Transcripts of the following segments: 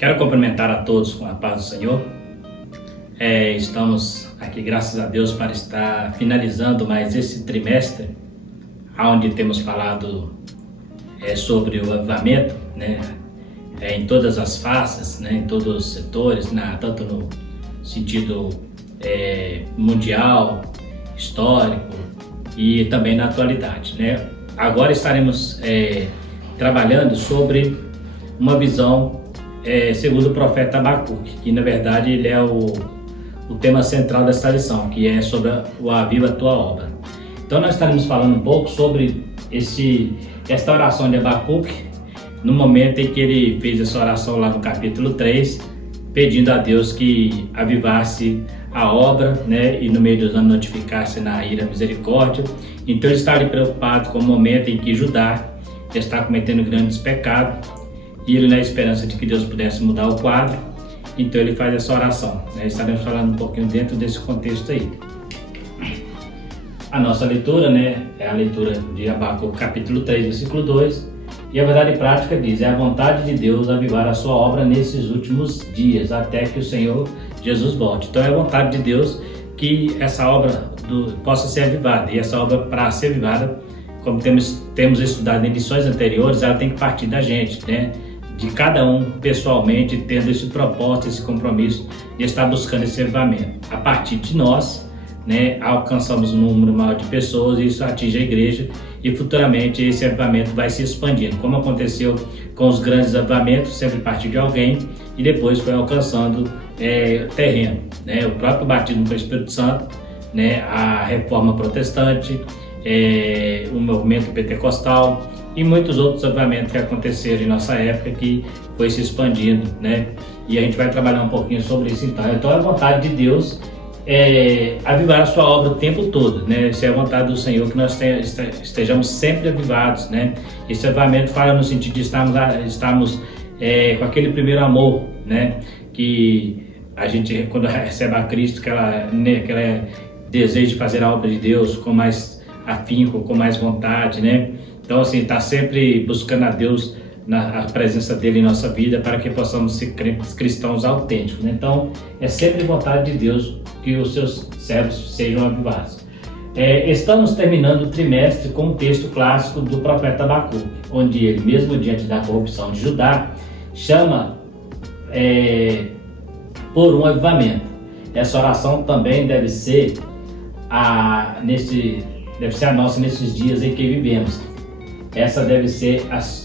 Quero cumprimentar a todos com a paz do Senhor. Estamos aqui, graças a Deus, para estar finalizando mais esse trimestre, onde temos falado sobre o avivamento, né? Em todas as faces, né? Em todos os setores, tanto no sentido mundial, histórico e também na atualidade, né? Agora estaremos trabalhando sobre uma visão segundo o profeta Abacuque, que na verdade ele é o tema central desta lição, que é sobre o Aviva a Tua Obra. Então nós estaremos falando um pouco sobre esta oração de Abacuque, no momento em que ele fez essa oração lá no capítulo 3, pedindo a Deus que avivasse a obra, né, e no meio dos anos notificasse na ira misericórdia. Então ele estava preocupado com o momento em que Judá está cometendo grandes pecados, e ele, na esperança de que Deus pudesse mudar o quadro, então ele faz essa oração, né? Estaremos falando um pouquinho dentro desse contexto aí. A nossa leitura, né, é a leitura de Abacuque capítulo 3, versículo 2, e a verdade prática diz: é a vontade de Deus avivar a sua obra nesses últimos dias, até que o Senhor Jesus volte. Então é a vontade de Deus que essa obra possa ser avivada, e essa obra, para ser avivada, como temos estudado em lições anteriores, ela tem que partir da gente, né? De cada um pessoalmente, tendo esse propósito, esse compromisso de estar buscando esse avivamento. A partir de nós, né, alcançamos um número maior de pessoas, e isso atinge a igreja, e futuramente esse avivamento vai se expandindo, como aconteceu com os grandes avivamentos, sempre partiu de alguém e depois foi alcançando terreno, né? O próprio batismo com o Espírito Santo, né, a reforma protestante, o movimento pentecostal e muitos outros avivamentos que aconteceram em nossa época, que foi se expandindo, né? E a gente vai trabalhar um pouquinho sobre isso então. Então é a vontade de Deus avivar a sua obra o tempo todo, né? Essa é a vontade do Senhor, que nós estejamos sempre avivados, né? Esse avivamento fala no sentido de estarmos com aquele primeiro amor, né? Que a gente, quando recebe a Cristo, que ela deseja de fazer a obra de Deus com mais afinco, com mais vontade, né? Então, assim, está sempre buscando a Deus, a presença dele em nossa vida, para que possamos ser cristãos autênticos, né? Então, é sempre vontade de Deus que os seus servos sejam avivados. Estamos terminando o trimestre com um texto clássico do profeta Abacuque, onde ele, mesmo diante da corrupção de Judá, chama por um avivamento. Essa oração também deve ser a nossa nesses dias em que vivemos. Essa deve ser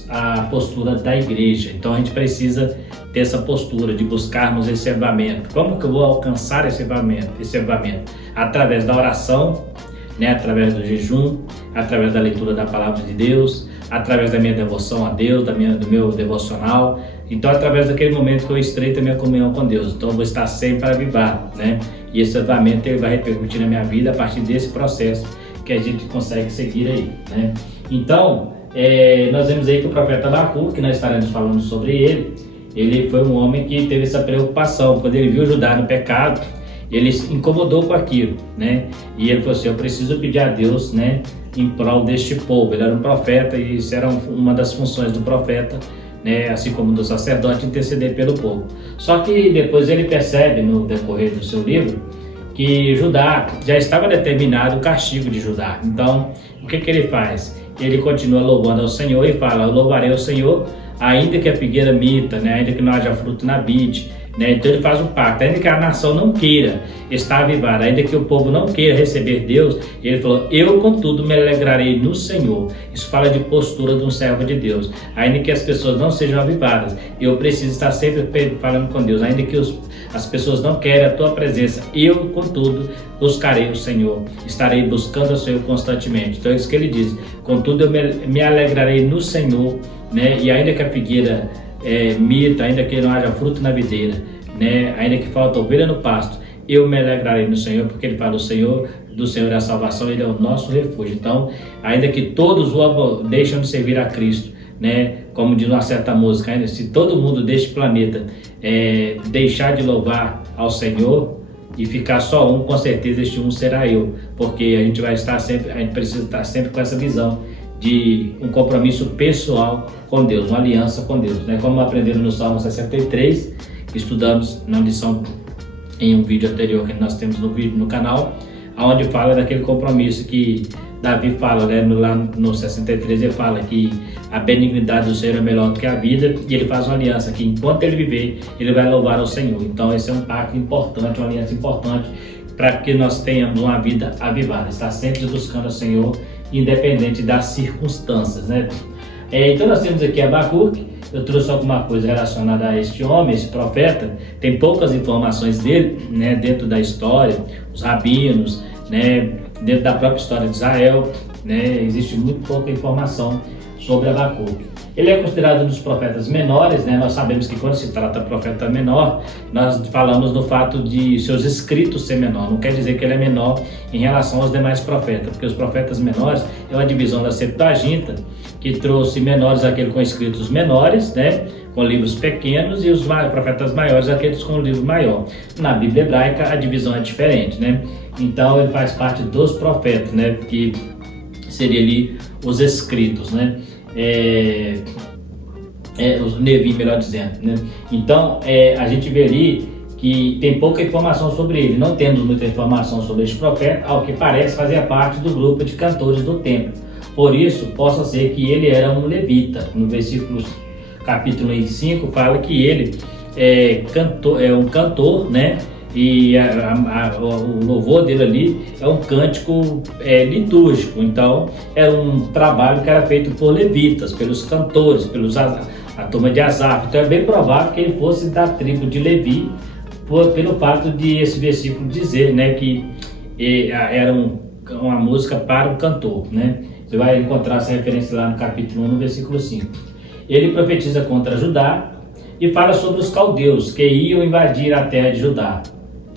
a postura da igreja. Então a gente precisa ter essa postura de buscarmos esse avivamento. Como que eu vou alcançar esse avivamento? Através da oração, né? Através do jejum, através da leitura da palavra de Deus, através da minha devoção a Deus, do meu devocional. Então, através daquele momento que eu estreito a minha comunhão com Deus. Então, eu vou estar sempre avivado, né? E esse avivamento ele vai repercutir na minha vida a partir desse processo que a gente consegue seguir aí, né? Então, nós vemos aí que o profeta Abacuque, que nós estaremos falando sobre ele foi um homem que teve essa preocupação. Quando ele viu Judá no pecado, ele se incomodou com aquilo, né? E ele falou assim: eu preciso pedir a Deus, né, em prol deste povo. Ele era um profeta, e isso era uma das funções do profeta, né, assim como do sacerdote, interceder pelo povo. Só que depois ele percebe, no decorrer do seu livro, que Judá já estava determinado o castigo de Judá. Então, o que ele faz? Ele continua louvando ao Senhor e fala: eu louvarei ao Senhor, ainda que a figueira minta, né, ainda que não haja fruto na vide, né? Então ele faz um pacto, ainda que a nação não queira estar avivada, ainda que o povo não queira receber Deus, ele falou: eu contudo me alegrarei no Senhor. Isso fala de postura de um servo de Deus. Ainda que as pessoas não sejam avivadas, eu preciso estar sempre falando com Deus. Ainda que as pessoas não querem a tua presença, eu contudo buscarei o Senhor, estarei buscando o Senhor constantemente. Então é isso que ele diz: contudo eu me alegrarei no Senhor, né? E ainda que a figueira mita, ainda que não haja fruto na videira, né? Ainda que falta ovelha no pasto, eu me alegrarei no Senhor, porque ele fala do Senhor é a salvação, ele é o nosso refúgio. Então, ainda que todos deixam de servir a Cristo, né? Como diz uma certa música, ainda se todo mundo deste planeta deixar de louvar ao Senhor e ficar só um, com certeza este um será eu, porque a gente precisa estar sempre com essa visão de um compromisso pessoal com Deus, uma aliança com Deus, né? Como aprenderam no Salmo 63, estudamos na lição em um vídeo anterior que nós temos no canal, onde fala daquele compromisso que Davi fala, né? Lá no 63 ele fala que a benignidade do Senhor é melhor do que a vida, e ele faz uma aliança que enquanto ele viver, ele vai louvar ao Senhor. Então esse é um pacto importante, uma aliança importante para que nós tenhamos uma vida avivada, estar sempre buscando ao Senhor, independente das circunstâncias, né? Então nós temos aqui Abacuque. Eu trouxe alguma coisa relacionada a este homem, esse profeta. Tem poucas informações dele, né, dentro da história, os rabinos, né, dentro da própria história de Israel, né, existe muito pouca informação sobre Abacuque. Ele é considerado um dos profetas menores, né? Nós sabemos que quando se trata de profeta menor, nós falamos do fato de seus escritos ser menor. Não quer dizer que ele é menor em relação aos demais profetas, porque os profetas menores é uma divisão da Septuaginta, que trouxe menores aqueles com escritos menores, né? Com livros pequenos, e os profetas maiores aqueles com livro maior. Na Bíblia hebraica a divisão é diferente, né? Então ele faz parte dos profetas, né? Que seria ali os escritos, né? Os Nevi, melhor dizendo, né? Então a gente vê ali que tem pouca informação sobre ele. Não temos muita informação sobre este profeta, ao que parece fazia parte do grupo de cantores do templo. Por isso, possa ser que ele era um levita. No versículo capítulo 5 fala que ele é um cantor, né? E o louvor dele ali é um cântico litúrgico. Então era um trabalho que era feito por levitas, pelos cantores, a turma de Asaf. Então é bem provável que ele fosse da tribo de Levi, pelo fato de esse versículo dizer, né, que era uma música para o cantor, né? Você vai encontrar essa referência lá no capítulo 1, no versículo 5. Ele profetiza contra Judá e fala sobre os caldeus que iam invadir a terra de Judá.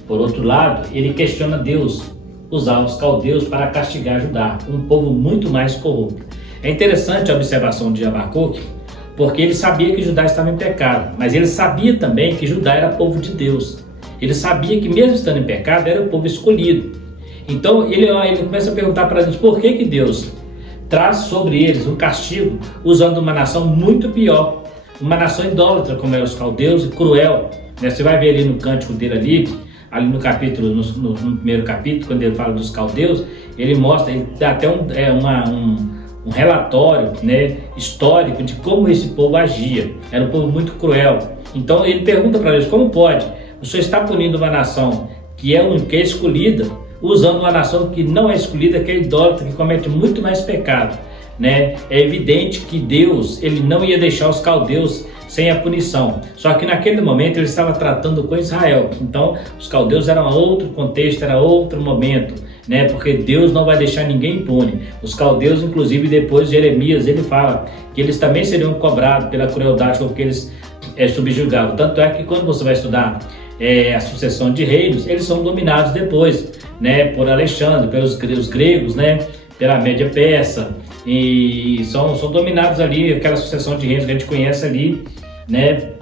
Por outro lado, ele questiona Deus usar os caldeus para castigar Judá, um povo muito mais corrupto. É interessante a observação de Abacuque, porque ele sabia que Judá estava em pecado, mas ele sabia também que Judá era povo de Deus. Ele sabia que mesmo estando em pecado, era o povo escolhido. Então ele começa a perguntar para Deus por que Deus traz sobre eles um castigo usando uma nação muito pior, uma nação idólatra como eram os caldeus e cruel, né? Você vai ver ali no cântico dele ali no capítulo, no primeiro capítulo, quando ele fala dos caldeus, ele mostra, ele dá até um relatório, né, histórico de como esse povo agia. Era um povo muito cruel. Então ele pergunta para Deus, como pode? O Senhor está punindo uma nação que é escolhida, usando uma nação que não é escolhida, que é idólatra, que comete muito mais pecado, né? É evidente que Deus, ele não ia deixar os caldeus sem a punição. Só que naquele momento ele estava tratando com Israel. Então os caldeus eram outro contexto, era outro momento, né? Porque Deus não vai deixar ninguém impune. Os caldeus, inclusive, depois de Jeremias, ele fala que eles também seriam cobrados pela crueldade com que eles subjugavam. Tanto é que quando você vai estudar a sucessão de reinos, eles são dominados depois, né, por Alexandre, pelos gregos, né, pela média persa, e são dominados ali, aquela sucessão de reinos que a gente conhece ali, né?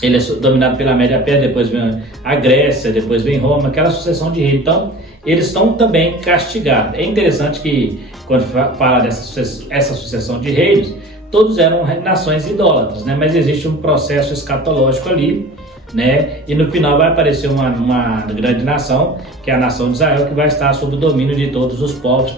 Ele é dominado pela média persa, depois vem a Grécia, depois vem Roma, aquela sucessão de reinos. Então eles estão também castigados. É interessante que quando fala essa sucessão de reinos, todos eram nações idólatras, né? Mas existe um processo escatológico ali, né? E no final vai aparecer uma grande nação, que é a nação de Israel, que vai estar sob o domínio de todos os povos,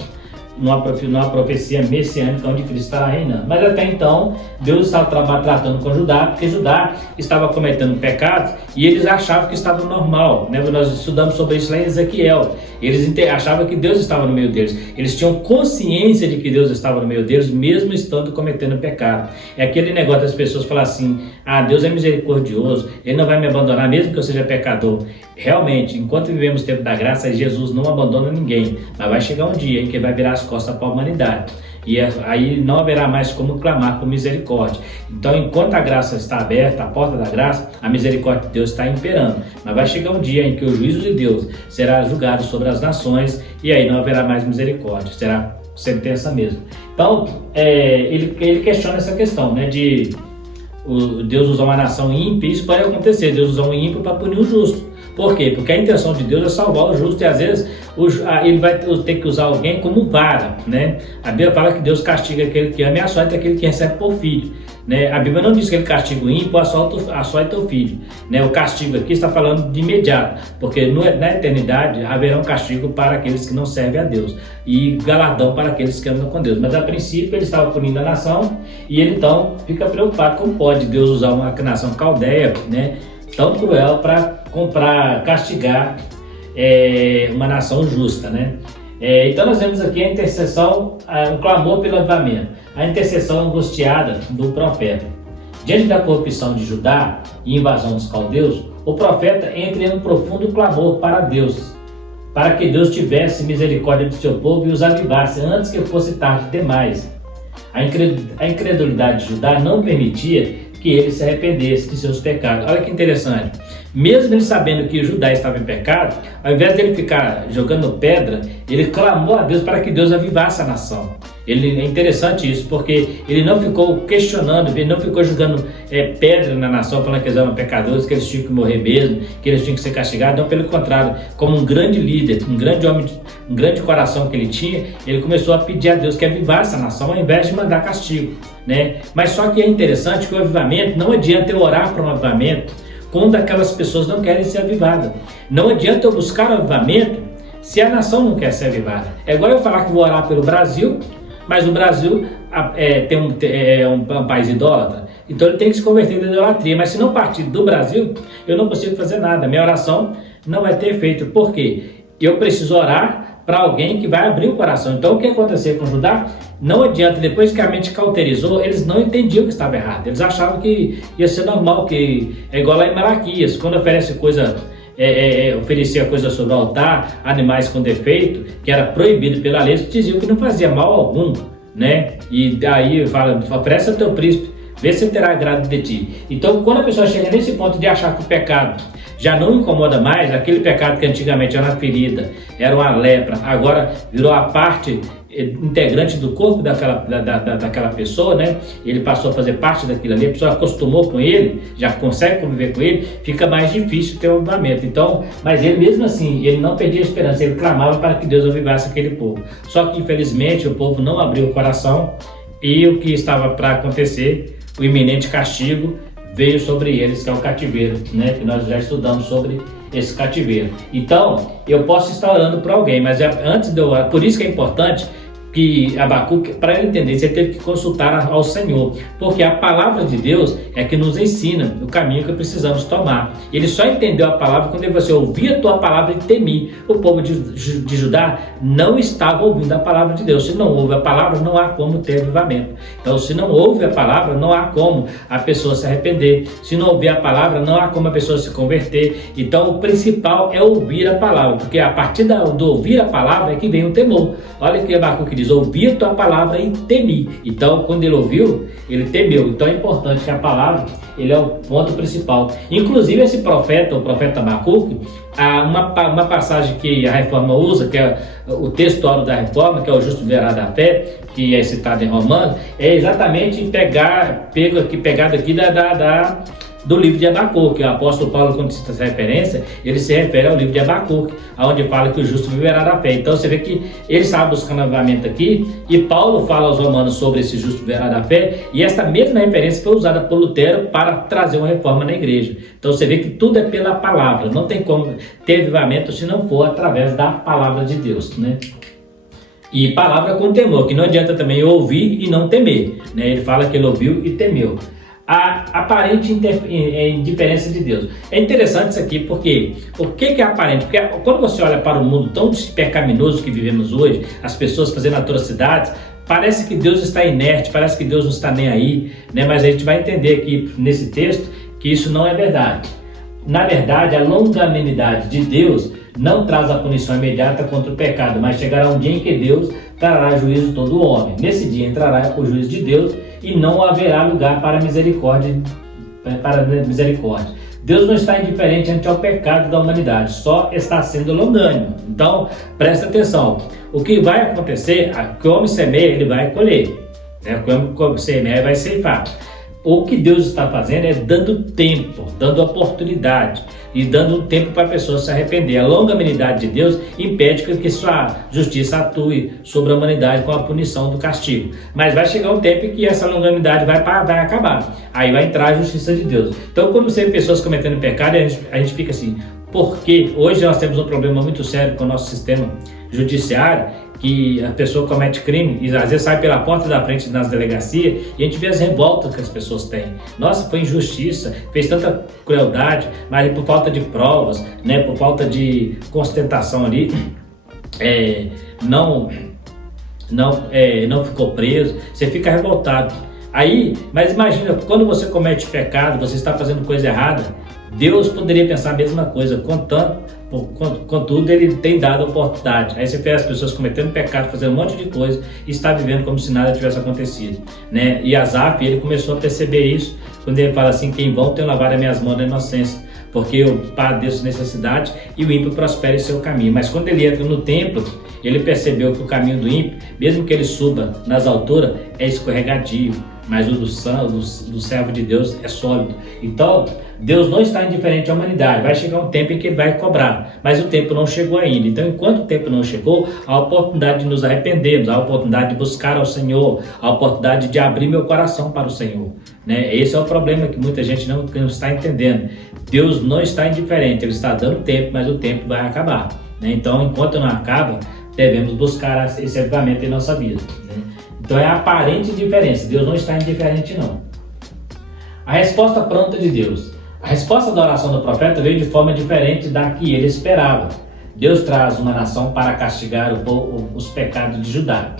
numa profecia messiânica onde Cristo estará reinando. Mas até então Deus estava tratando com Judá, porque Judá estava cometendo pecados e eles achavam que estava normal, né? Nós estudamos sobre isso lá em Ezequiel. Eles achavam que Deus estava no meio deles. Eles tinham consciência de que Deus estava no meio deles, mesmo estando cometendo pecado. É aquele negócio das pessoas falar assim: ah, Deus é misericordioso, Ele não vai me abandonar mesmo que eu seja pecador. Realmente, enquanto vivemos o tempo da graça, Jesus não abandona ninguém, mas vai chegar um dia em que vai virar as costas para a humanidade, e aí não haverá mais como clamar por misericórdia. Então, enquanto a graça está aberta, a porta da graça, a misericórdia de Deus está imperando, mas vai chegar um dia em que o juízo de Deus será julgado sobre as nações, e aí não haverá mais misericórdia, será sentença mesmo. Então, ele questiona essa questão, né, de Deus usar uma nação ímpia. Isso pode acontecer, Deus usar um ímpio para punir o justo, Por quê? Porque a intenção de Deus é salvar o justo e às vezes ele vai ter que usar alguém como vara, né? A Bíblia fala que Deus castiga aquele que ama e açoita aquele que recebe por filho, né? A Bíblia não diz que ele castiga o ímpio, açoita o filho, né? O castigo aqui está falando de imediato, porque na eternidade haverá um castigo para aqueles que não servem a Deus e galardão para aqueles que andam com Deus. Mas a princípio ele estava punindo a nação e ele então fica preocupado como pode Deus usar uma nação caldeia, né, tão cruel para castigar uma nação justa, né? Então nós vemos aqui a intercessão, o clamor pelo avivamento, a intercessão angustiada do profeta. Diante da corrupção de Judá e invasão dos caldeus, o profeta entra em um profundo clamor para Deus, para que Deus tivesse misericórdia do seu povo e os avivasse antes que fosse tarde demais. A incredulidade de Judá não permitia que ele se arrependesse de seus pecados. Olha que interessante. Mesmo ele sabendo que Judá estava em pecado, ao invés dele ficar jogando pedra, ele clamou a Deus para que Deus avivasse a nação. É interessante isso, porque ele não ficou questionando, ele não ficou jogando pedra na nação, falando que eles eram pecadores, que eles tinham que morrer mesmo, que eles tinham que ser castigados. Não, pelo contrário, como um grande líder, um grande homem, um grande coração que ele tinha, ele começou a pedir a Deus que avivasse a nação, ao invés de mandar castigo, né? Mas só que é interessante que o avivamento, não adianta eu orar para um avivamento quando aquelas pessoas não querem ser avivadas. Não adianta eu buscar o avivamento se a nação não quer ser avivada. É igual eu falar que vou orar pelo Brasil, mas o Brasil é um país idólatra, então ele tem que se converter da idolatria. Mas se não partir do Brasil, eu não consigo fazer nada. Minha oração não vai ter efeito. Por quê? Eu preciso orar para alguém que vai abrir o coração. Então o que aconteceu com Judá? Não adianta, depois que a mente cauterizou, eles não entendiam que estava errado. Eles achavam que ia ser normal, que é igual lá em Malaquias, quando oferece coisa, oferecia coisa sobre o altar, animais com defeito, que era proibido pela lei, eles diziam que não fazia mal algum, né? E daí fala, oferece ao teu príncipe, vê se terá agrado de ti. Então quando a pessoa chega nesse ponto de achar que o pecado já não incomoda mais, aquele pecado que antigamente era uma ferida, era uma lepra, agora virou a parte integrante do corpo daquela pessoa, né? Ele passou a fazer parte daquilo ali, a pessoa acostumou com ele, já consegue conviver com ele, fica mais difícil ter o avivamento. Então, mas ele mesmo assim, ele não perdia a esperança, ele clamava para que Deus avivasse aquele povo. Só que infelizmente o povo não abriu o coração e o que estava para acontecer, o iminente castigo, veio sobre eles, que é o cativeiro, né? Que nós já estudamos sobre esse cativeiro. Então, eu posso estar orando para alguém, mas antes de eu orar, por isso que é importante que Abacuque, para ele entender, você teve que consultar ao Senhor, porque a palavra de Deus é que nos ensina o caminho que precisamos tomar. Ele só entendeu a palavra quando você ouvia a tua palavra e temia. O povo de Judá não estava ouvindo a palavra de Deus. Se não ouve a palavra, não há como ter avivamento. Então, se não ouve a palavra, não há como a pessoa se arrepender. Se não ouvir a palavra, não há como a pessoa se converter. Então, o principal é ouvir a palavra, porque a partir do ouvir a palavra é que vem o temor. Olha o que Abacuque diz: ouvi a tua palavra e temi. Então, quando ele ouviu, ele temeu. Então, é importante que a palavra, ele é o ponto principal. Inclusive, esse profeta, o profeta Abacuque, há uma passagem que a Reforma usa, que é o textuário da Reforma, que é o justo verá da fé, que é citado em Romanos, é exatamente pegado aqui do livro de Abacuque. O apóstolo Paulo, quando cita essa referência, ele se refere ao livro de Abacuque, onde fala que o justo viverá da fé. Então você vê que ele estava buscando avivamento aqui, e Paulo fala aos romanos sobre esse justo viverá da fé, e esta mesma referência foi usada por Lutero para trazer uma reforma na igreja. Então você vê que tudo é pela palavra, não tem como ter avivamento se não for através da palavra de Deus, né? E palavra com temor, que não adianta também eu ouvir e não temer, né? Ele fala que ele ouviu e temeu. A aparente indiferença de Deus. É interessante isso aqui, porque por que é aparente? Porque quando você olha para o mundo tão pecaminoso que vivemos hoje, as pessoas fazendo atrocidades, parece que Deus está inerte, parece que Deus não está nem aí, né? Mas a gente vai entender aqui nesse texto que isso não é verdade. Na verdade, a longanimidade de Deus não traz a punição imediata contra o pecado, mas chegará um dia em que Deus trará juízo todo o homem. Nesse dia entrará o juízo de Deus e não haverá lugar para misericórdia. Deus não está indiferente ante ao pecado da humanidade, só está sendo longânimo. Então, presta atenção. O que vai acontecer, que o homem semeia, ele vai colher. O que o homem semeia vai ceifar. O que Deus está fazendo é dando tempo, dando oportunidade e dando tempo para a pessoa se arrepender. A longanimidade de Deus impede que sua justiça atue sobre a humanidade com a punição do castigo. Mas vai chegar um tempo em que essa longanimidade vai acabar. Aí vai entrar a justiça de Deus. Então, quando você vê pessoas cometendo pecado, a gente fica assim, porque hoje nós temos um problema muito sério com o nosso sistema judiciário, que a pessoa comete crime e às vezes sai pela porta da frente nas delegacias e a gente vê as revoltas que as pessoas têm. Nossa, foi injustiça, fez tanta crueldade, mas por falta de provas, né, por falta de constatação ali, não ficou preso, você fica revoltado. Aí, mas imagina, quando você comete pecado, você está fazendo coisa errada, Deus poderia pensar a mesma coisa, contudo ele tem dado oportunidade. Aí você vê as pessoas cometendo pecado, fazendo um monte de coisa e está vivendo como se nada tivesse acontecido, né? E Asaf, ele começou a perceber isso quando ele fala assim, que em vão tenho lavado as minhas mãos na inocência, porque eu padeço necessidade e o ímpio prospera em seu caminho. Mas quando ele entra no templo, ele percebeu que o caminho do ímpio, mesmo que ele suba nas alturas, é escorregadio, mas o do servo de Deus é sólido. Então, Deus não está indiferente à humanidade. Vai chegar um tempo em que ele vai cobrar, mas o tempo não chegou ainda. Então, enquanto o tempo não chegou, há a oportunidade de nos arrependermos, há a oportunidade de buscar ao Senhor, há a oportunidade de abrir meu coração para o Senhor, né? Esse é o problema que muita gente não está entendendo. Deus não está indiferente, Ele está dando tempo, mas o tempo vai acabar, né? Então, enquanto não acaba, devemos buscar esse avivamento em nossa vida, né? Então é a aparente diferença. Deus não está indiferente, não. A resposta pronta de Deus. A resposta da oração do profeta veio de forma diferente da que ele esperava. Deus traz uma nação para castigar os pecados de Judá.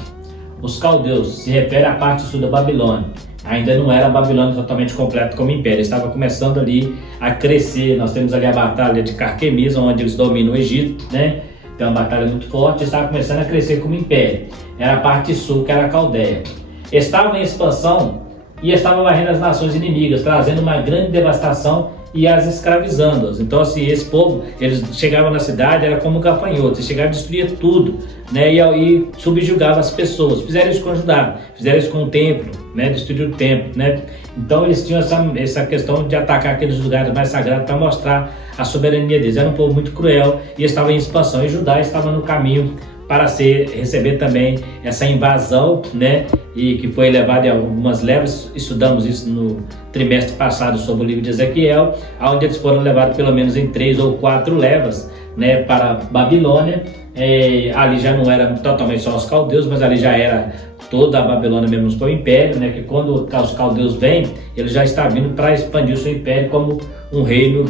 Os caldeus se refere à parte sul da Babilônia. Ainda não era a Babilônia totalmente completa como império. Estava começando ali a crescer. Nós temos ali a batalha de Carquemis, onde eles dominam o Egito, né? Tem uma batalha muito forte, estava começando a crescer como império. Era a parte sul, que era a Caldeia. Estava em expansão e estava varrendo as nações inimigas, trazendo uma grande devastação e as escravizando-as. Então, assim, esse povo, eles chegavam na cidade, era como gafanhotos, eles chegavam a destruir tudo, né? E subjugavam as pessoas. Fizeram isso com Judá, fizeram isso com o templo, né? Destruíram o templo, né? Então, eles tinham essa questão de atacar aqueles lugares mais sagrados para mostrar a soberania deles. Era um povo muito cruel e estava em expansão. E Judá estava no caminho para receber também essa invasão, né? E que foi levada em algumas levas. Estudamos isso no trimestre passado sobre o livro de Ezequiel, onde eles foram levados pelo menos em 3 ou 4 levas, né, para Babilônia. Ali já não era totalmente só os caldeus, mas ali já era toda a Babilônia mesmo para o império, né? Que quando os caldeus vêm, ele já está vindo para expandir o seu império como um reino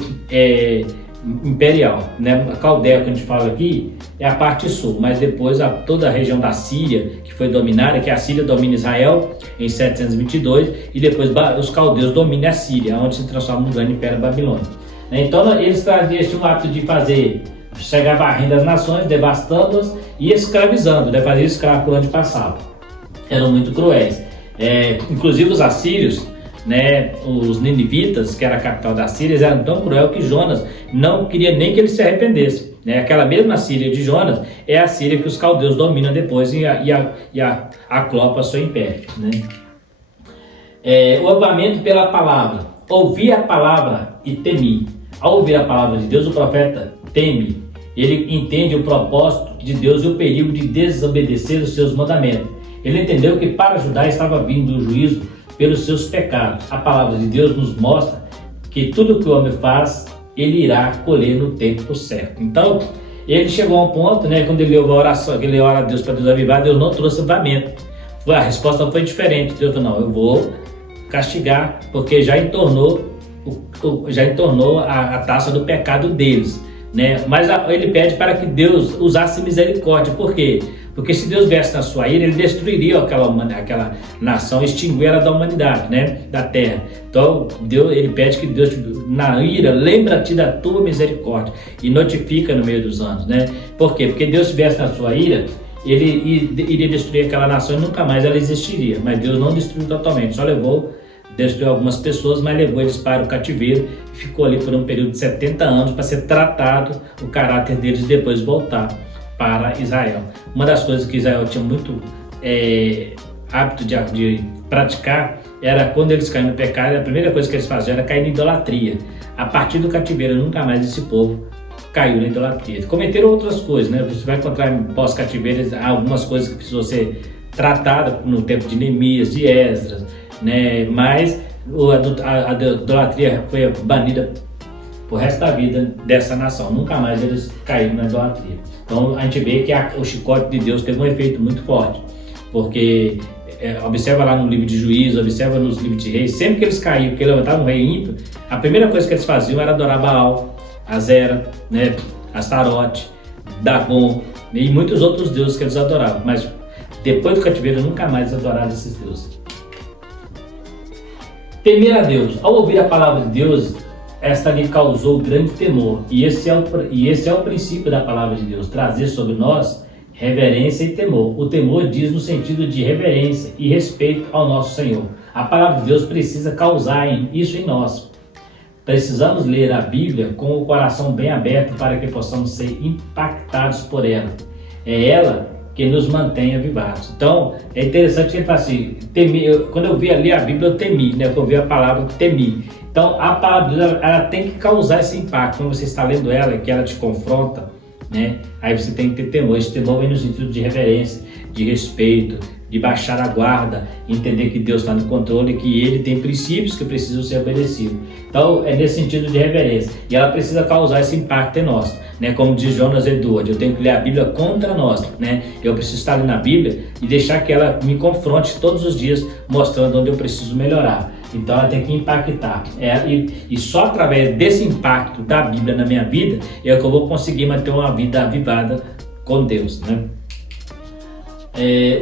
imperial, né? A Caldeia, que a gente fala aqui, é a parte sul, mas depois toda a região da Síria, que foi dominada, que a Síria domina Israel em 722, e depois os caldeus dominam a Síria, onde se transforma no grande império babilônico. Então eles tinham o hábito de chegar varrendo as nações, devastando-as e escravizando, né? Fazer escravo por onde passava. Eram muito cruéis. Inclusive os assírios, né, os ninivitas, que era a capital da Síria, eram tão cruel que Jonas não queria nem que eles se arrependessem, né? Aquela mesma Síria de Jonas é a Síria que os caldeus dominam depois e aclopam seu império, né? O avivamento pela palavra. Ouvi a palavra e temi. Ao ouvir a palavra de Deus, o profeta teme. Ele entende o propósito de Deus e o perigo de desobedecer os seus mandamentos. Ele entendeu que para Judá estava vindo o juízo pelos seus pecados. A palavra de Deus nos mostra que tudo que o homem faz, ele irá colher no tempo certo. Então, ele chegou a um ponto, né, quando ele ouve a oração, que ele ora a Deus para Deus avivar, Deus não trouxe avivamento. A resposta foi diferente. Deus falou, não, eu vou castigar, porque já entornou a taça do pecado deles, né? Mas ele pede para que Deus usasse misericórdia. Por quê? Porque se Deus viesse na sua ira, ele destruiria aquela nação, extinguir ela da humanidade, né? Da terra. Então, ele pede que Deus, na ira, lembra-te da tua misericórdia e notifica no meio dos anos, né? Por quê? Porque Deus viesse na sua ira, ele iria destruir aquela nação e nunca mais ela existiria. Mas Deus não destruiu totalmente, só destruiu algumas pessoas, mas levou eles para o cativeiro e ficou ali por um período de 70 anos para ser tratado o caráter deles e depois voltar para Israel. Uma das coisas que Israel tinha muito hábito de praticar era quando eles caíram no pecado, a primeira coisa que eles faziam era cair na idolatria. A partir do cativeiro, nunca mais esse povo caiu na idolatria. Cometeram outras coisas, né? Você vai encontrar em pós-cativeiro algumas coisas que precisam ser tratadas no tempo de Neemias, de Esdras, né? Mas a idolatria foi banida pro resto da vida dessa nação. Nunca mais eles caíram na idolatria. Então a gente vê que o chicote de Deus teve um efeito muito forte, porque observa lá no livro de Juízes, observa nos livros de Reis, sempre que eles caíam, porque levantavam um rei ímpio, a primeira coisa que eles faziam era adorar Baal, Azera, né, Astarote, Dagon e muitos outros deuses que eles adoravam, mas depois do cativeiro nunca mais adoraram esses deuses. Temer a Deus. Ao ouvir a palavra de Deus, esta lhe causou grande temor, e esse é o princípio da palavra de Deus, trazer sobre nós reverência e temor. O temor diz no sentido de reverência e respeito ao nosso Senhor. A palavra de Deus precisa causar isso em nós. Precisamos ler a Bíblia com o coração bem aberto para que possamos ser impactados por ela. É ela que nos mantém avivados. Então, é interessante que ele fala assim, quando eu vi ali a Bíblia, eu temi, né? Quando eu vi a palavra, temi. Então, a palavra de Deus, ela tem que causar esse impacto. Quando você está lendo ela, que ela te confronta, né? Aí você tem que ter temor. Esse temor vem no sentido de reverência, de respeito, de baixar a guarda, entender que Deus está no controle, que Ele tem princípios que precisam ser obedecidos. Então é nesse sentido de reverência. E ela precisa causar esse impacto em nós, né? Como diz Jonas Edward, eu tenho que ler a Bíblia contra nós, né? Eu preciso estar ali na Bíblia e deixar que ela me confronte todos os dias, mostrando onde eu preciso melhorar. Então ela tem que impactar. E só através desse impacto da Bíblia na minha vida é que eu vou conseguir manter uma vida avivada com Deus, né?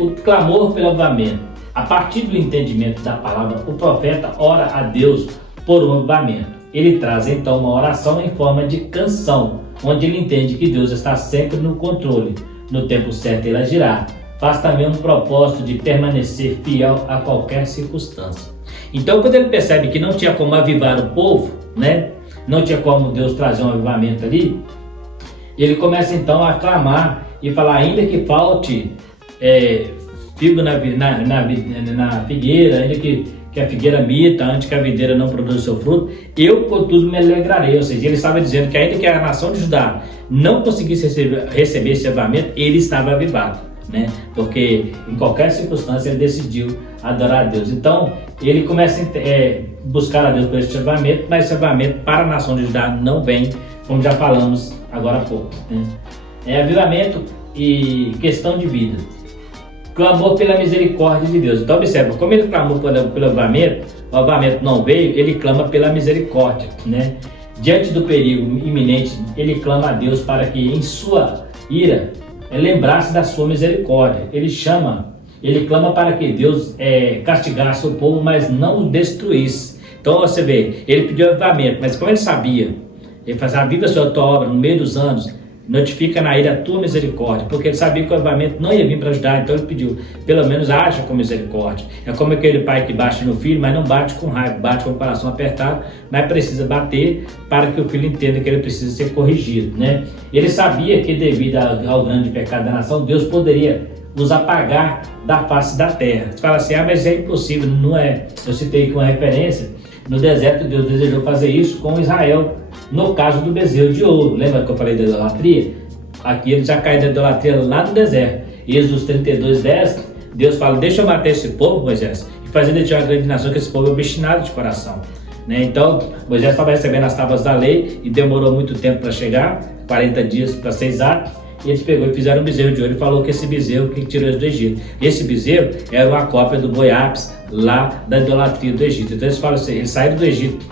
O clamor pelo avivamento. A partir do entendimento da palavra, o profeta ora a Deus por um avivamento. Ele traz então uma oração em forma de canção, onde ele entende que Deus está sempre no controle. No tempo certo ele agirá. Faz também um propósito de permanecer fiel a qualquer circunstância. Então, quando ele percebe que não tinha como avivar o povo, né? Não tinha como Deus trazer um avivamento ali, ele começa então a clamar e falar, ainda que falte figo na figueira, ainda que a figueira mita, antes que a videira não produza seu fruto, eu contudo me alegrarei. Ou seja, ele estava dizendo que ainda que a nação de Judá não conseguisse receber esse avivamento, ele estava avivado, né? Porque em qualquer circunstância ele decidiu adorar a Deus. Então ele começa a buscar a Deus por esse avivamento, mas esse avivamento para a nação de Judá não vem, como já falamos agora há pouco, né? É avivamento e questão de vida. Clamou pela misericórdia de Deus. Então observa, como ele clamou pelo avivamento, o avivamento não veio, ele clama pela misericórdia, né? Diante do perigo iminente, ele clama a Deus para que em sua ira lembrasse da sua misericórdia. Ele clama para que Deus castigasse o povo, mas não o destruísse. Então você vê, ele pediu avivamento, mas como ele sabia, ele fazia, aviva a tua obra no meio dos anos, notifica na ira a tua misericórdia, porque ele sabia que o avivamento não ia vir para ajudar, então ele pediu, pelo menos haja com misericórdia. É como aquele pai que bate no filho, mas não bate com raiva, bate com o coração apertado, mas precisa bater para que o filho entenda que ele precisa ser corrigido, né? Ele sabia que devido ao grande pecado da nação, Deus poderia nos apagar da face da terra. Você fala assim, mas é impossível, não é? Eu citei aqui uma referência, no deserto Deus desejou fazer isso com Israel, no caso do bezerro de ouro. Lembra que eu falei da idolatria? Aqui ele já caiu da idolatria lá no deserto. Êxodo 32:10, Deus fala, deixa eu matar esse povo, Moisés, e fazer de ti uma grande nação, que esse povo é obstinado de coração, né? Então Moisés estava recebendo as tábuas da lei e demorou muito tempo para chegar, 40 dias para ser exato, e eles pegou e fizeram um bezerro de ouro e falou que esse bezerro que tirou eles do Egito. Esse bezerro era uma cópia do boi ápis lá da idolatria do Egito. Então eles falam assim, eles saíram do Egito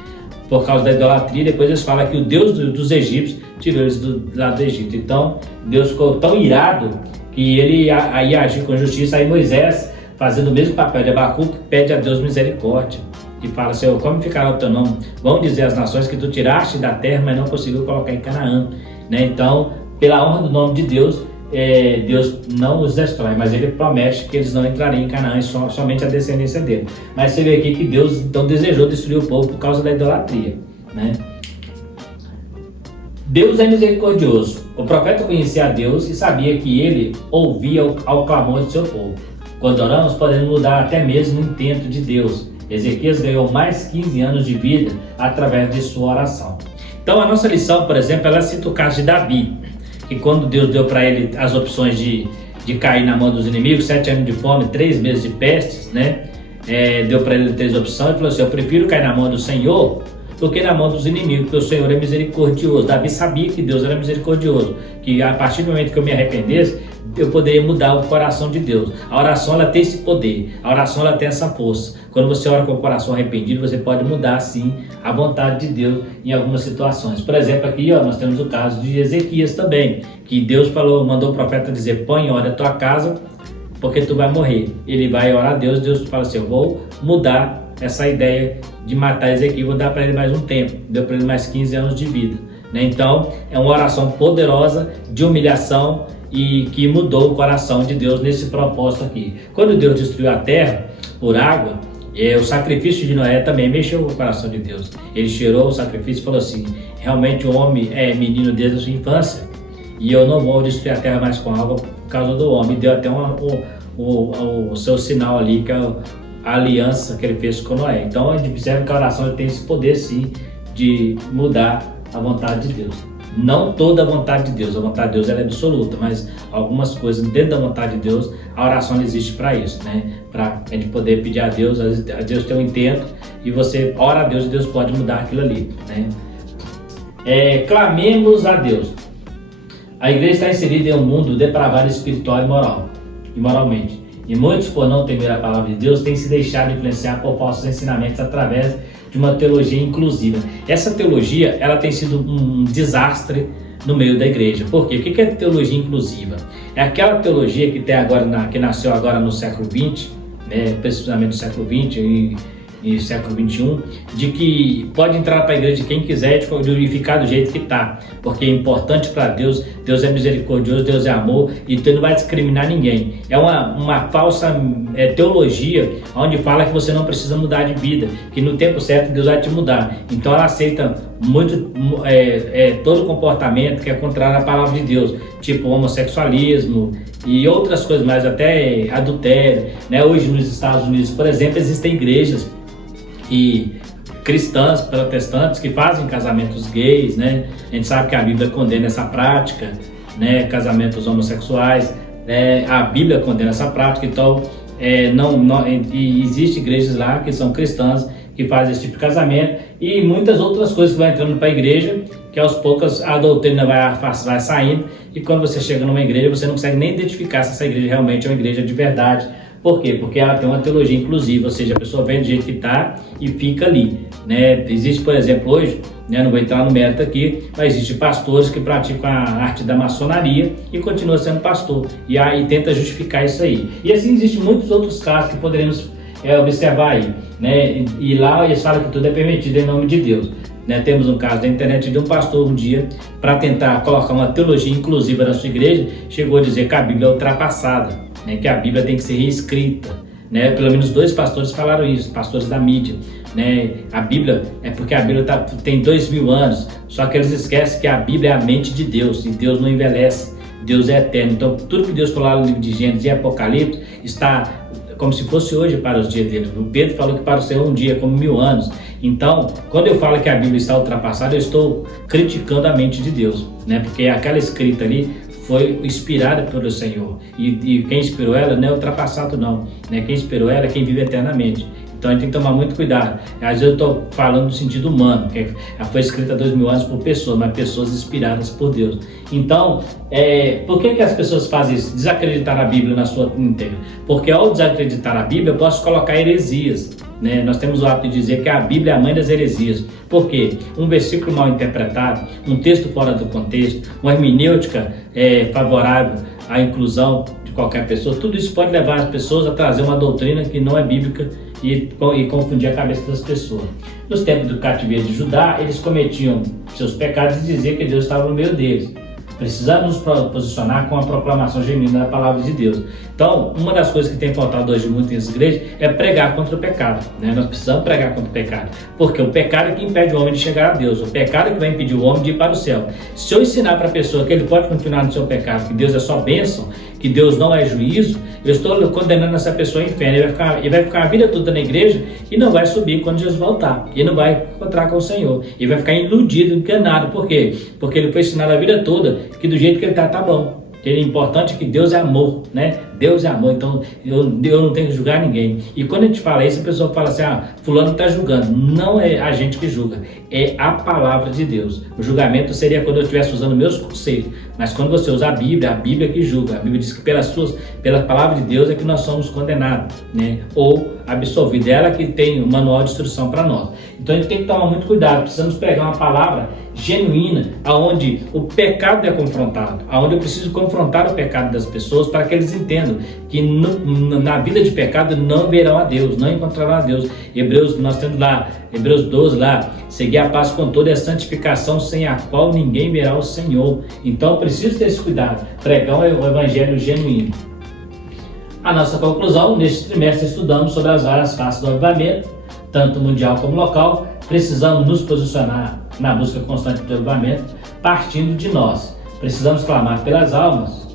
por causa da idolatria, depois eles falam que o Deus dos egípcios tirou eles lá do Egito. Então Deus ficou tão irado que ele ia agir com justiça. Aí Moisés, fazendo o mesmo papel de Abacuque, pede a Deus misericórdia e fala, Senhor, como ficará o teu nome? Vão dizer as nações que tu tiraste da terra, mas não conseguiu colocar em Canaã, né? Então, pela honra do nome de Deus, Deus não os destrói, mas ele promete que eles não entrariam em Canaã, somente a descendência dele. Mas você vê aqui que Deus então desejou destruir o povo por causa da idolatria, né? Deus é misericordioso. O profeta conhecia a Deus e sabia que ele ouvia ao clamor do seu povo. Quando oramos, podemos mudar até mesmo o intento de Deus. Ezequias ganhou mais 15 anos de vida através de sua oração. Então a nossa lição, por exemplo, ela cita o caso de Davi, que quando Deus deu para ele as opções de cair na mão dos inimigos, 7 anos de fome, 3 meses de pestes, né? Deu para ele 3 opções e falou assim: eu prefiro cair na mão do Senhor do que na mão dos inimigos, porque o Senhor é misericordioso. Davi sabia que Deus era misericordioso, que a partir do momento que eu me arrependesse, eu poderia mudar o coração de Deus. A oração, ela tem esse poder, a oração, ela tem essa força. Quando você ora com o coração arrependido, você pode mudar sim a vontade de Deus em algumas situações. Por exemplo, aqui nós temos o caso de Ezequias também, que Deus mandou o profeta dizer: põe em ordem a tua casa, porque tu vai morrer. Ele vai orar a Deus, Deus fala assim: eu vou mudar essa ideia de matar Ezequias, vou dar para ele mais um tempo. Deu para ele mais 15 anos de vida, né? Então é uma oração poderosa de humilhação e que mudou o coração de Deus nesse propósito aqui. Quando Deus destruiu a terra por água, o sacrifício de Noé também mexeu com o coração de Deus. Ele cheirou o sacrifício e falou assim: realmente o homem é menino desde a sua infância, e eu não vou destruir a terra mais com água por causa do homem. Deu até o seu sinal ali, que é a aliança que ele fez com Noé. Então a gente observa que a oração tem esse poder sim de mudar a vontade de Deus. Não toda a vontade de Deus, a vontade de Deus ela é absoluta, mas algumas coisas dentro da vontade de Deus, a oração existe para isso, né? Para a gente poder pedir a Deus tem um intento e você ora a Deus e Deus pode mudar aquilo ali, né? Clamemos a Deus. A igreja está inserida em um mundo depravado espiritual e moralmente. E muitos, por não temer a palavra de Deus, têm se deixado influenciar por falsos ensinamentos através de uma teologia inclusiva. Essa teologia, ela tem sido um desastre no meio da igreja. Por quê? O que é teologia inclusiva? É aquela teologia que tem agora, que nasceu agora no século XX, né, precisamente no século XX e século XXI, de que pode entrar para a igreja quem quiser e ficar do jeito que está, porque é importante para Deus. Deus é misericordioso, Deus é amor, e Deus não vai discriminar ninguém. É uma falsa teologia, onde fala que você não precisa mudar de vida, que no tempo certo Deus vai te mudar. Então ela aceita muito todo comportamento que é contrário à palavra de Deus, tipo homossexualismo e outras coisas mais, até adultério, né? Hoje nos Estados Unidos, por exemplo, existem igrejas e cristãs, protestantes, que fazem casamentos gays, né? A gente sabe que a Bíblia condena essa prática, né? Casamentos homossexuais, a Bíblia condena essa prática. Então, e existem igrejas lá que são cristãs que fazem esse tipo de casamento e muitas outras coisas que vão entrando para a igreja, que aos poucos a doutrina vai saindo, e quando você chega numa igreja, você não consegue nem identificar se essa igreja realmente é uma igreja de verdade. Por quê? Porque ela tem uma teologia inclusiva, ou seja, a pessoa vem do jeito que está e fica ali, né? Existe, por exemplo, hoje, né, não vou entrar no mérito aqui, mas existem pastores que praticam a arte da maçonaria e continuam sendo pastor, e aí tenta justificar isso aí. E assim existem muitos outros casos que poderemos observar aí, né? E lá eles falam que tudo é permitido em nome de Deus, né? Temos um caso da internet de um pastor um dia, para tentar colocar uma teologia inclusiva na sua igreja, chegou a dizer que a Bíblia é ultrapassada, né? Que a Bíblia tem que ser reescrita, né? Pelo menos 2 pastores falaram isso, pastores da mídia, né? A Bíblia, porque a Bíblia tem 2000 anos, só que eles esquecem que a Bíblia é a mente de Deus, e Deus não envelhece, Deus é eterno. Então tudo que Deus falou no livro de Gênesis e Apocalipse está como se fosse hoje para os dias dele. O Pedro falou que para o Senhor um dia é como 1000 anos. Então, quando eu falo que a Bíblia está ultrapassada, eu estou criticando a mente de Deus, né? Porque aquela escrita ali foi inspirada pelo Senhor, e quem inspirou ela não é ultrapassado não, né? Quem inspirou ela é quem vive eternamente. Então a gente tem que tomar muito cuidado. Às vezes eu estou falando no sentido humano, que ela foi escrita há 2000 anos por pessoas, mas pessoas inspiradas por Deus. Então, por que as pessoas fazem isso? Desacreditar a Bíblia na sua inteira. Porque ao desacreditar a Bíblia, eu posso colocar heresias, né? Nós temos o hábito de dizer que a Bíblia é a mãe das heresias. Por quê? Um versículo mal interpretado, um texto fora do contexto, uma hermenêutica favorável à inclusão de qualquer pessoa, tudo isso pode levar as pessoas a trazer uma doutrina que não é bíblica e confundir a cabeça das pessoas. Nos tempos do cativeiro de Judá, eles cometiam seus pecados e diziam que Deus estava no meio deles. Precisamos nos posicionar com a proclamação genuína da palavra de Deus. Então, uma das coisas que tem faltado hoje muito nas igrejas é pregar contra o pecado, né? Nós precisamos pregar contra o pecado, porque o pecado é que impede o homem de chegar a Deus, o pecado é que vai impedir o homem de ir para o céu. Se eu ensinar para a pessoa que ele pode continuar no seu pecado, que Deus é só bênção, que Deus não é juízo, eu estou condenando essa pessoa ao inferno. Ele vai ficar a vida toda na igreja e não vai subir quando Jesus voltar. Ele não vai encontrar com o Senhor. Ele vai ficar iludido, enganado. Por quê? Porque ele foi ensinado a vida toda que do jeito que ele está, tá bom. Que é importante que Deus é amor, né? Deus é amor, então eu não tenho que julgar ninguém. E quando a gente fala isso, a pessoa fala assim, fulano está julgando. Não é a gente que julga, é a palavra de Deus. O julgamento seria quando eu estivesse usando meus conselhos, mas quando você usa a Bíblia que julga. A Bíblia diz que pela palavra de Deus é que nós somos condenados, né? Ou absolvidos. É ela que tem o manual de instrução para nós. Então a gente tem que tomar muito cuidado, precisamos pregar uma palavra genuína, aonde o pecado é confrontado, aonde eu preciso confrontar o pecado das pessoas para que eles entendam que na vida de pecado não verão a Deus, não encontrarão a Deus. Nós temos lá, Hebreus 12 lá, seguir a paz com toda a santificação, sem a qual ninguém verá o Senhor. Então eu preciso ter esse cuidado, pregar o evangelho genuíno. A nossa conclusão, neste trimestre estudamos sobre as várias faces do avivamento, tanto mundial como local. Precisamos nos posicionar na busca constante do avivamento, partindo de nós. Precisamos clamar pelas almas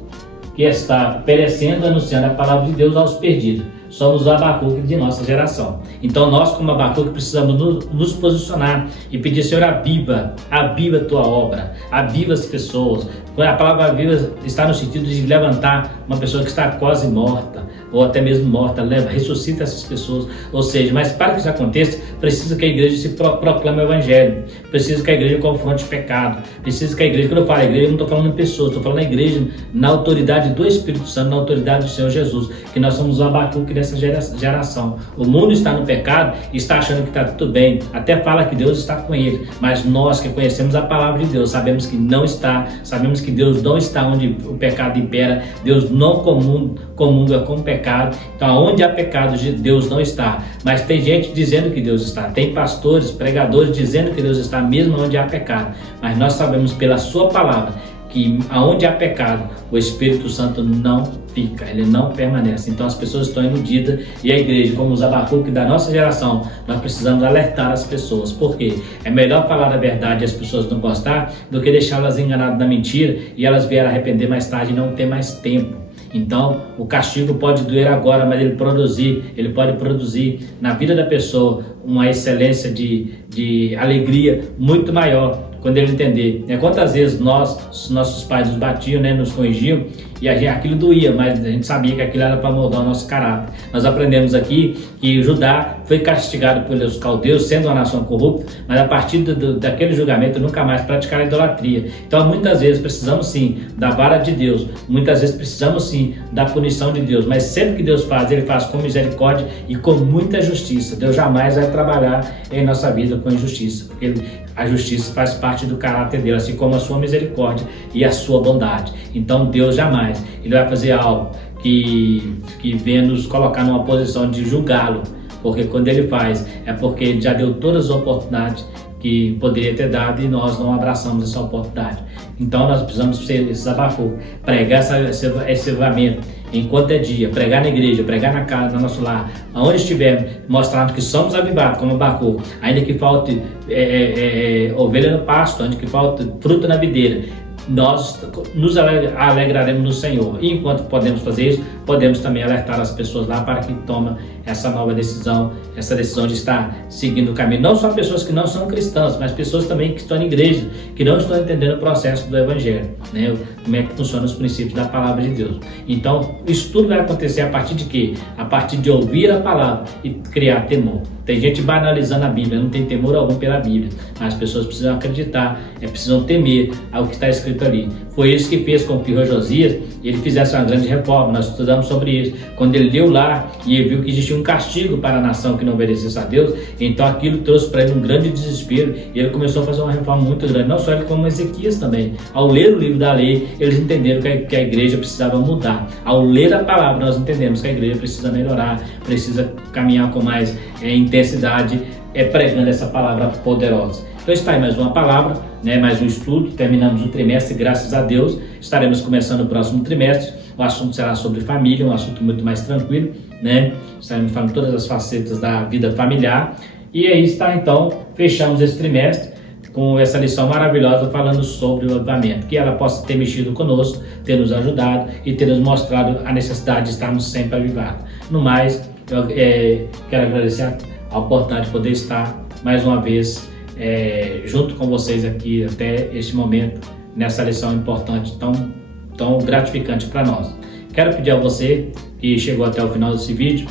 que está perecendo, anunciando a palavra de Deus aos perdidos. Somos o Abacuque de nossa geração. Então nós, como Abacuque, precisamos nos posicionar e pedir, Senhor, aviva a tua obra, aviva as pessoas. A palavra aviva está no sentido de levantar uma pessoa que está quase morta, ou até mesmo morta, ressuscita essas pessoas. Ou seja, mas para que isso aconteça, precisa que a igreja se proclame o evangelho, precisa que a igreja confronte o pecado, precisa que a igreja, quando eu falo igreja, eu não estou falando de pessoas, estou falando da igreja na autoridade do Espírito Santo, na autoridade do Senhor Jesus, que nós somos o Abacuque dessa geração. O mundo está no pecado e está achando que está tudo bem, até fala que Deus está com ele, mas nós que conhecemos a palavra de Deus, sabemos que não está, sabemos que Deus não está onde o pecado impera, Deus não comunga com o pecado. Então, onde há pecado, Deus não está. Mas tem gente dizendo que Deus está. Tem pastores, pregadores dizendo que Deus está mesmo onde há pecado. Mas nós sabemos pela sua palavra que aonde há pecado, o Espírito Santo não fica, ele não permanece. Então as pessoas estão iludidas e a igreja, como os Abacuque da nossa geração, nós precisamos alertar as pessoas. Por quê? É melhor falar a verdade e as pessoas não gostar do que deixá-las enganadas na mentira e elas vierem arrepender mais tarde e não ter mais tempo. Então, o castigo pode doer agora, mas ele pode produzir na vida da pessoa uma excelência de alegria muito maior quando ele entender. Quantas vezes nossos pais nos batiam, nos corrigiam, e aquilo doía, mas a gente sabia que aquilo era para moldar o nosso caráter. Nós aprendemos aqui que Judá foi castigado pelos caldeus, sendo uma nação corrupta, mas a partir daquele julgamento nunca mais praticaram a idolatria. Então muitas vezes precisamos sim da vara de Deus, muitas vezes precisamos sim da punição de Deus, mas sempre que Deus faz, ele faz com misericórdia e com muita justiça. Deus jamais vai trabalhar em nossa vida com injustiça, porque a justiça faz parte do caráter dele, assim como a sua misericórdia e a sua bondade. Então Deus jamais, ele vai fazer algo que venha nos colocar numa posição de julgá-lo, porque quando ele faz, é porque ele já deu todas as oportunidades que poderia ter dado e nós não abraçamos essa oportunidade. Então nós precisamos ser esses Abacuque, pregar esse avivamento enquanto é dia, pregar na igreja, pregar na casa, no nosso lar, aonde estivermos, mostrando que somos avivados como Abacuque, ainda que falte ovelha no pasto, ainda que falte fruta na videira, nós nos alegraremos no Senhor. E enquanto podemos fazer isso, podemos também alertar as pessoas lá para que tomem essa nova decisão, essa decisão de estar seguindo o caminho. Não só pessoas que não são cristãs, mas pessoas também que estão na igreja, que não estão entendendo o processo do Evangelho, como é que funcionam os princípios da palavra de Deus. Então, isso tudo vai acontecer a partir de quê? A partir de ouvir a palavra e criar temor. Tem gente banalizando a Bíblia, não tem temor algum pela Bíblia, mas as pessoas precisam acreditar, precisam temer ao que está escrito ali. Foi isso que fez com que o Josias ele fizesse uma grande reforma. Nós estudamos sobre isso. Quando ele leu lá e ele viu que existia um castigo para a nação que não obedecesse a Deus, então aquilo trouxe para ele um grande desespero e ele começou a fazer uma reforma muito grande. Não só ele, como Ezequias também. Ao ler o livro da lei, eles entenderam que a igreja precisava mudar. Ao ler a palavra, nós entendemos que a igreja precisa melhorar, precisa caminhar com mais intensidade, pregando essa palavra poderosa. Então está aí mais uma palavra, mais um estudo. Terminamos o trimestre, graças a Deus. Estaremos começando o próximo trimestre. O assunto será sobre família, um assunto muito mais tranquilo, Estaremos falando todas as facetas da vida familiar. E aí está, então, fechamos esse trimestre com essa lição maravilhosa falando sobre o avivamento, que ela possa ter mexido conosco, ter nos ajudado e ter nos mostrado a necessidade de estarmos sempre avivados. No mais, eu quero agradecer a oportunidade de poder estar mais uma vez junto com vocês aqui até este momento, nessa lição importante, tão gratificante para nós. Quero pedir a você que chegou até o final desse vídeo,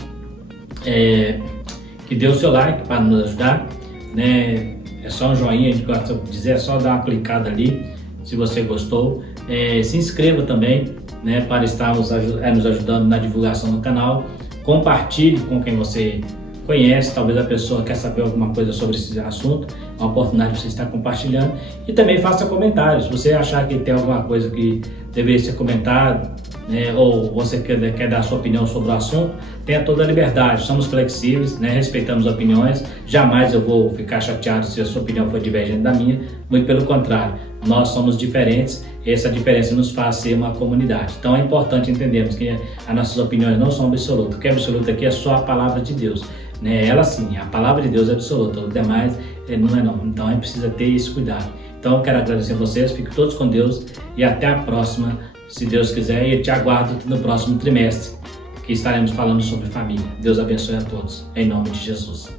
que dê o seu like para nos ajudar, né? É só um joinha, a gente gosta de dizer, é só dar uma clicada ali, se você gostou. Se inscreva também, né, para estar nos ajudando na divulgação do canal. Compartilhe com quem você conhece, talvez a pessoa quer saber alguma coisa sobre esse assunto, é uma oportunidade de você estar compartilhando. E também faça comentários, se você achar que tem alguma coisa que deveria ser comentado, né, ou você quer dar a sua opinião sobre o assunto, tenha toda a liberdade, somos flexíveis, né, respeitamos opiniões, jamais eu vou ficar chateado se a sua opinião for divergente da minha, muito pelo contrário, nós somos diferentes e essa diferença nos faz ser uma comunidade. Então é importante entendermos que as nossas opiniões não são absolutas, o que é absoluto aqui é só a palavra de Deus, né? Ela sim, a palavra de Deus é absoluta, o demais não é não, então é preciso ter esse cuidado. Então eu quero agradecer a vocês, fiquem todos com Deus e até a próxima, se Deus quiser, e eu te aguardo no próximo trimestre, que estaremos falando sobre família. Deus abençoe a todos, em nome de Jesus.